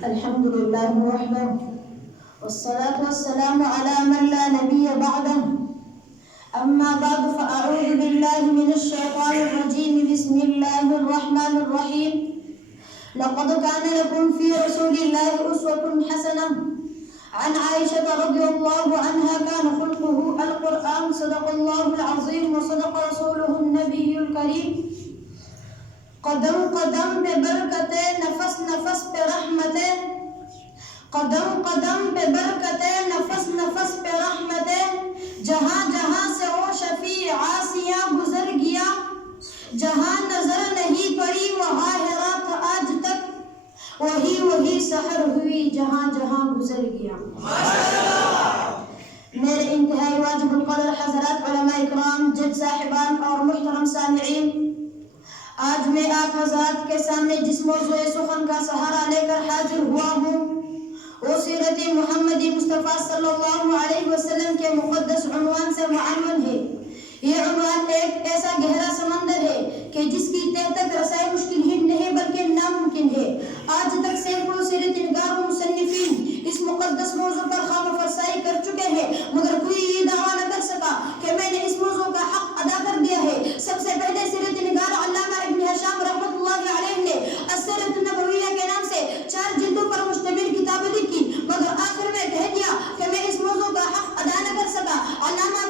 الحمد لله وحده والصلاة والسلام على من لا نبي بعده أما بعد فأعوذ بالله من الشيطان الرجيم بسم الله الرحمن الرحيم لقد كان لكم في رسول الله أسوة حسنة عن عائشة رضي الله عنها كان خلقه القرآن صدق الله العظيم وصدق رسوله النبي الكريم قدم قدم پہ برکتیں نفس نفس پہ رحمتیں قدم قدم پہ برکتیں نفس نفس پہ رحمتیں جہاں جہاں سے وہ شفیع عاصیاں گزر گیا جہاں نظر نہیں پڑی وہاں ہرا تھا آج تک وہی سحر ہوئی جہاں جہاں گزر گیا میرے انتہائی واجب القدر حضرات علماء اکرام جج صاحبان اور محترم سامعین آج میں آپ حضرات کے سامنے جس موضوع سخن کا سہارا لے کر حاضر ہوا ہوں وہ سیرت محمدی مصطفیٰ صلی اللہ علیہ وسلم کے مقدس عنوان سے معنون ہے یہ عنوان ایک ایسا گہرا سمندر ہے کہ جس کی تہ تک رسائی مشکل ہی نہیں بلکہ ناممکن ہے آج تک سینکڑوں سیرت نگار و مصنفین اس مقدس موضوع پر خواہ فرسائی کر چکے ہیں مگر کوئی یہ دعویٰ نہ کر سکا کہ میں نے اس موضوع کا حق ادا کر دیا ہے سب سے پہلے سیرت نگار علامہ ابن ہشام رحمۃ اللہ علیہ نے السیرۃ النبویہ کے نام سے 4 جلدوں پر مشتمل کتاب لکھی مگر آخر میں کہہ دیا کہ میں اس موضوع کا حق ادا نہ کر سکا علامہ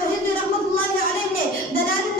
بہندی رحمۃ اللہ علیہ نے دلائل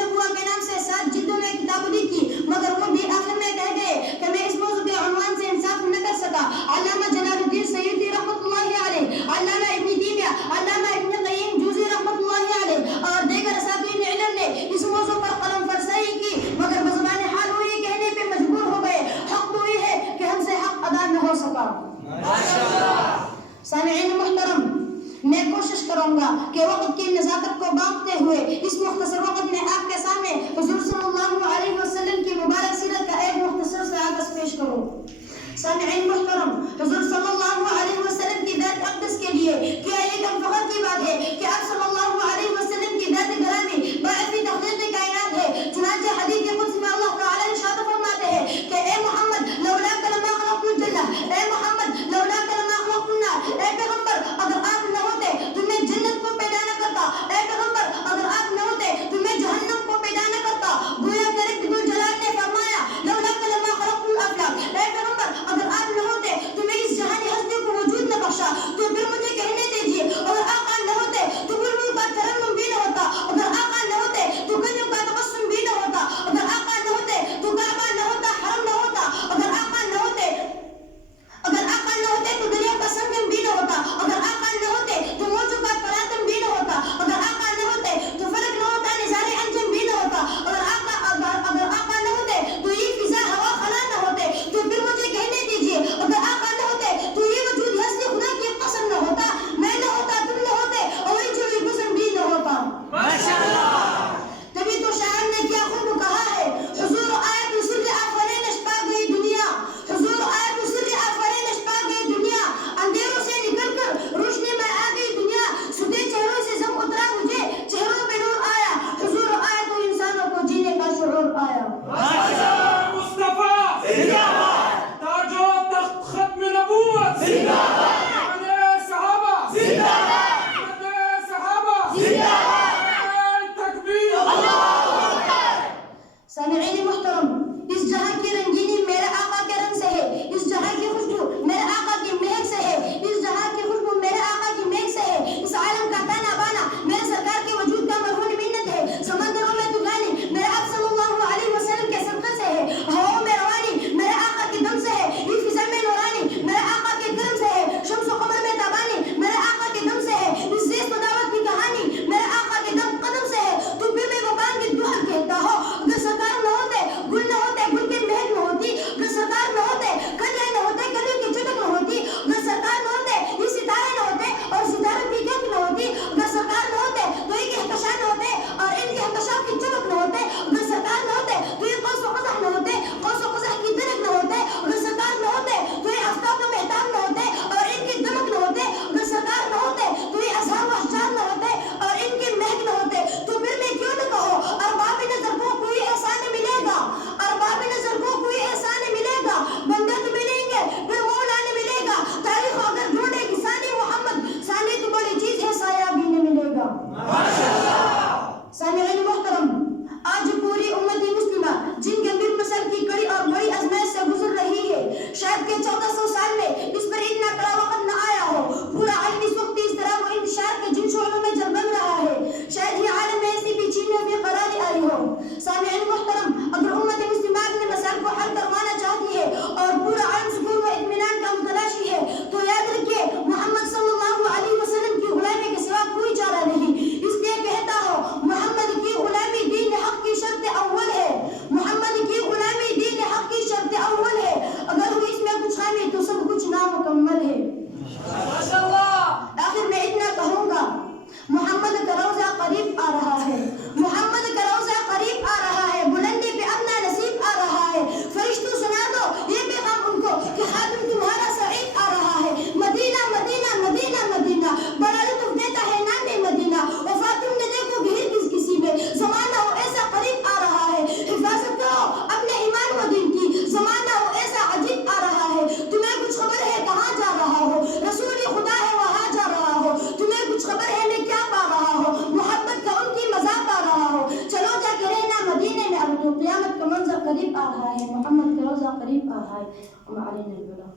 قیامت کا منظر قریب آ رہا ہے، محمد کا روزہ قریب آ رہا ہے، وما علینا البلاغ۔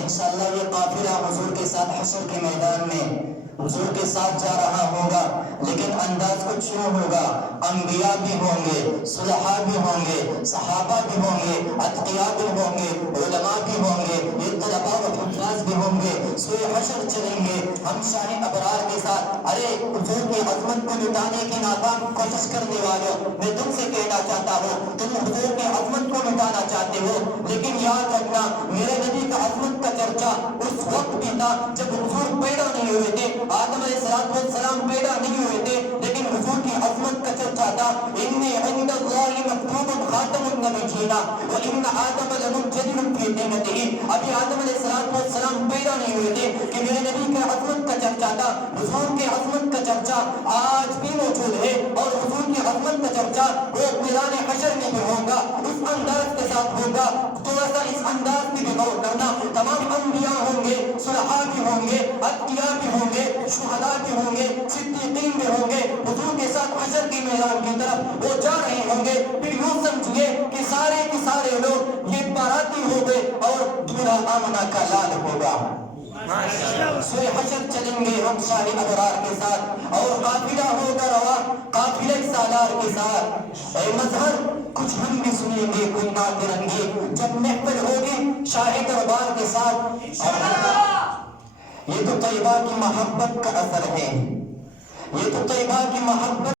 انشاءاللہ یہ قافلہ حضور کے ساتھ حشر کے میدان میں حضور کے ساتھ جا رہا ہوگا، لیکن انداز کچھ یوں ہوگا، انبیاء بھی ہوں گے، صلحاء بھی ہوں گے، صحابہ بھی ہوں گے، اتقیاء بھی ہوں گے، علماء بھی ہوں گے، یہ طلباء و حفاظ بھی ہوں گے، سوئے حشر چلیں گے ہم شاہ ابرار کے ساتھ۔ ارے حضور کی عظمت کو لٹانے کی ناکام کوشش کرنے والوں، میں تم سے کہنا چاہتا ہوں، تم حضور کی عظمت کو لٹانا چاہتے ہو، لیکن یاد رکھنا میرے نبی کا عظمت کا چرچا اس وقت بھی تھا جب حضور پیدا نہیں ہوئے تھے، آدم علیہ السلام پیدا نہیں ہوئے تھے، لیکن حضور کی عظمت کا چرچا تھا۔ انی عند اللہ مکتوب خاتم النبیین وان آدم لمنجدل فی نعمتہ۔ ابھی آدم علیہ السلام پیدا نہیں ہوئے تھے کہ میرے نبی کے عظمت کا چرچا تھا۔ حضور کے عظمت کا چرچا آج بھی موجود ہے، اور حضور کی عظمت کا چرچا وہ میدان حشر میں بھی ہوگا، اس انداز کے ساتھ ہوگا۔ تھوڑا سا اس انداز میں بھی غور کرنا، تمام انبیاء ہوں گے، صلحاء بھی ہوں گے، اتقیاء بھی ہوں گے، شہداء بھی ہوں گے، صدیقین بھی ہوں گے، حضور کے ساتھ حشر کی میدان کی طرف وہ جا رہے ہوں گے۔ پھر یوں سمجھیے کہ سارے کے سارے لوگ یہ باراتی ہو گئے اور دولہا آمنہ کا لال ہوگا۔ سوئے حشر چلیں گے ہم شاہ ابرار کے ساتھ، اور قافلہ ہوگا رواں قافلہ سالار کے ساتھ۔ اے مظہر کچھ ہم بھی سنیں گے کوئی نعت رنگی جب محفل ہوگی شاہ دربار کے ساتھ۔ یہ تو طیبہ کی محبت کا اثر ہے، یہ تو طیبہ کی محبت